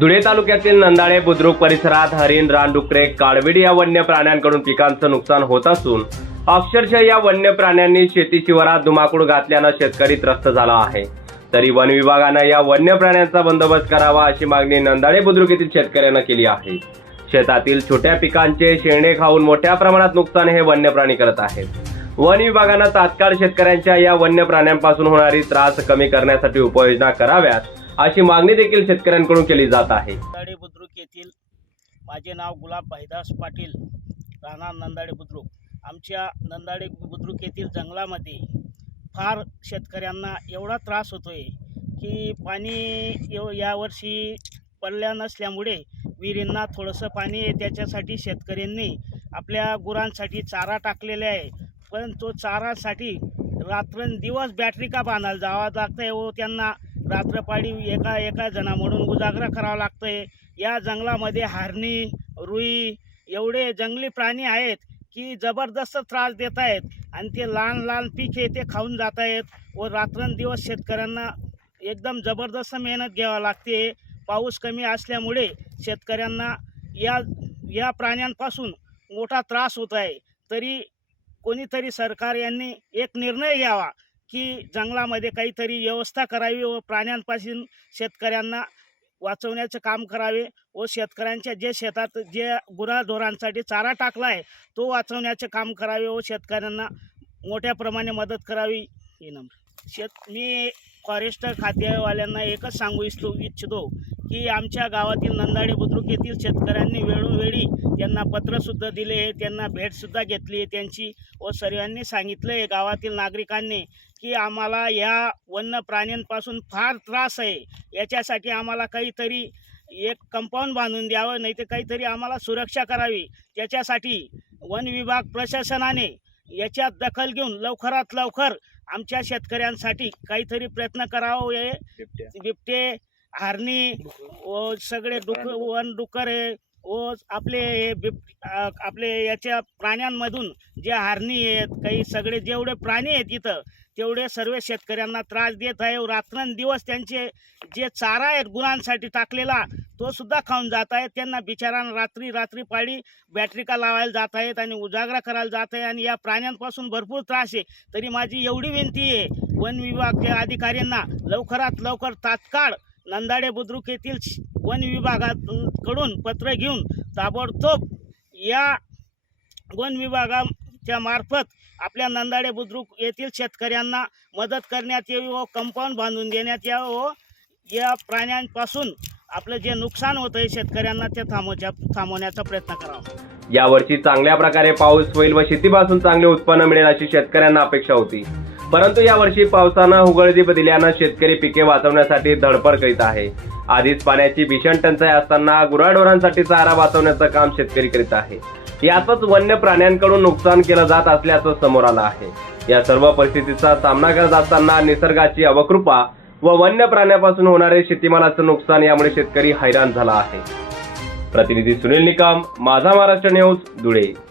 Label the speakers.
Speaker 1: धुळे तालुक्यातील नंदाळे बुद्रुक परिसरात हरिण रानडुकरे काळविडी या वन्य प्राण्यांकडून पिकांचं नुकसान होत असून अक्षरशः या वन्य प्राण्यांनी शेती शिवारात धुमाकूळ घातल्यानं शेतकरी त्रस्त झाला आहे. तरी वन विभागानं या वन्य प्राण्यांचा बंदोबस्त करावा अशी मागणी नंदाळे बुद्रुक येथील शेतकऱ्यांना केली आहे. शेतातील छोट्या पिकांचे शेणे खाऊन मोठ्या प्रमाणात नुकसान हे वन्य प्राणी करत आहेत. वन विभागानं तात्काळ शेतकऱ्यांच्या या वन्य प्राण्यांपासून होणारी त्रास कमी करण्यासाठी उपाययोजना कराव्यात अशी मागणी देखील शेतकऱ्यांकडून केली जात आहे. नंदाडे
Speaker 2: बुद्रुक येथील माझे नाव गुलाब भाईदास पाटील राहणार नंदाडे बुद्रुक. आमच्या नंदाडे बुद्रुक येथील जंगलामध्ये फार शेतकऱ्यांना एवढा त्रास होतो आहे की पाणी यावर्षी पडल्या नसल्यामुळे विहिरींना थोडंसं पाणी आहे. त्याच्यासाठी शेतकऱ्यांनी आपल्या गुरांसाठी चारा टाकलेला आहे. पण तो चारासाठी रात्रंदिवस बॅटरी का बांधायला जावं लागतं आहे व त्यांना रात्रपाळी एका एका जणामधून उजागरा करावा लागतं आहे या जंगलामध्ये हारणी रुई एवढे जंगली प्राणी आहेत की जबरदस्त त्रास देत आहेत आणि ते लहान लहान पीक आहे ते खाऊन जात आहेत व रात्रंदिवस शेतकऱ्यांना एकदम जबरदस्त मेहनत घ्यावी लागते. पाऊस कमी असल्यामुळे शेतकऱ्यांना या या प्राण्यांपासून मोठा त्रास होत आहे. तरी कोणीतरी सरकार यांनी एक निर्णय घ्यावा. की जंगलामध्ये काहीतरी व्यवस्था करावी व प्राण्यांपासून शेतकऱ्यांना वाचवण्याचं काम करावे व शेतकऱ्यांच्या जे शेतात जे गुराढोरांसाठी चारा टाकला आहे तो वाचवण्याचे काम करावे व शेतकऱ्यांना मोठ्या प्रमाणे मदत करावी. हे नम्र. शेत मी फॉरेस्ट खातेवाल्यांना एकच सांगू इच्छितो इच्छितो की आमच्या गावातील नंदाडे बुद्रुक येथील शेतकऱ्यांनी वेळोवेळी त्यांना पत्रसुद्धा दिले आहे त्यांना भेटसुद्धा घेतली आहे त्यांची व सर्वांनी सांगितलं आहे गावातील नागरिकांनी की आम्हाला या वन्य प्राण्यांपासून फार त्रास आहे. याच्यासाठी आम्हाला काहीतरी एक कंपाऊंड बांधून द्यावं नाही तर काहीतरी आम्हाला सुरक्षा करावी. त्याच्यासाठी वन विभाग प्रशासनाने याच्यात दखल घेऊन लवकरात लवकर आमच्या शेतकऱ्यांसाठी काहीतरी प्रयत्न करावा हे. बिबटे हारणी व सगळे डुक वन डुकर आहे. व आपले हे बिब आपले याच्या प्राण्यांमधून जे हारणी आहेत काही सगळे जेवढे प्राणी आहेत इथं तेवढे सर्व शेतकऱ्यांना त्रास देत आहे. व रात्रंदिवस त्यांचे जे चारा आहेत गुरांसाठी टाकलेला तो सुद्धा खाऊन जात आहे. त्यांना बिचारांना रात्री रात्री पाळी बॅटरीका लावायला जात आहेत आणि उजागरा करायला जात आहे आणि या प्राण्यांपासून भरपूर त्रास आहे. तरी माझी एवढी विनंती आहे वन विभागच्या अधिकाऱ्यांना लवकरात लवकर तात्काळ नंदाडे बुद्रुक येथील वन विभागाकडून पत्र घेऊन ताबडतोब या वन विभागाच्या मार्फत आपल्या नंदाडे बुद्रुक येथील शेतकऱ्यांना मदत करण्यात यावी व कंपाऊंड बांधून देण्यात यावं व या प्राण्यांपासून आपलं जे नुकसान होतं आहे शेतकऱ्यांना ते थांबवच्या थांबवण्याचा प्रयत्न करावा.
Speaker 1: यावर्षी चांगल्या प्रकारे पाऊस होईल व शेतीपासून चांगले उत्पन्न मिळेल अशी शेतकऱ्यांना अपेक्षा होती. परंतु यावर्षी पावसानं उघडदीप दिल्यानं शेतकरी पिके वाचवण्यासाठी धडपड करीत आहे. आधीच पाण्याची भीषण टंचाई असताना गुराढोरांसाठी चारा वाचवण्याचं काम शेतकरी करीत आहे. यातच वन्य प्राण्यांकडून नुकसान केलं जात असल्याचं समोर आलं आहे. या सर्व परिस्थितीचा सामना करत असताना निसर्गाची अवकृपा व वन्य प्राण्यापासून होणारे शेतीमालाचं नुकसान यामुळे शेतकरी हैराण झाला आहे. प्रतिनिधी सुनील निकम माझा महाराष्ट्र न्यूज धुळे.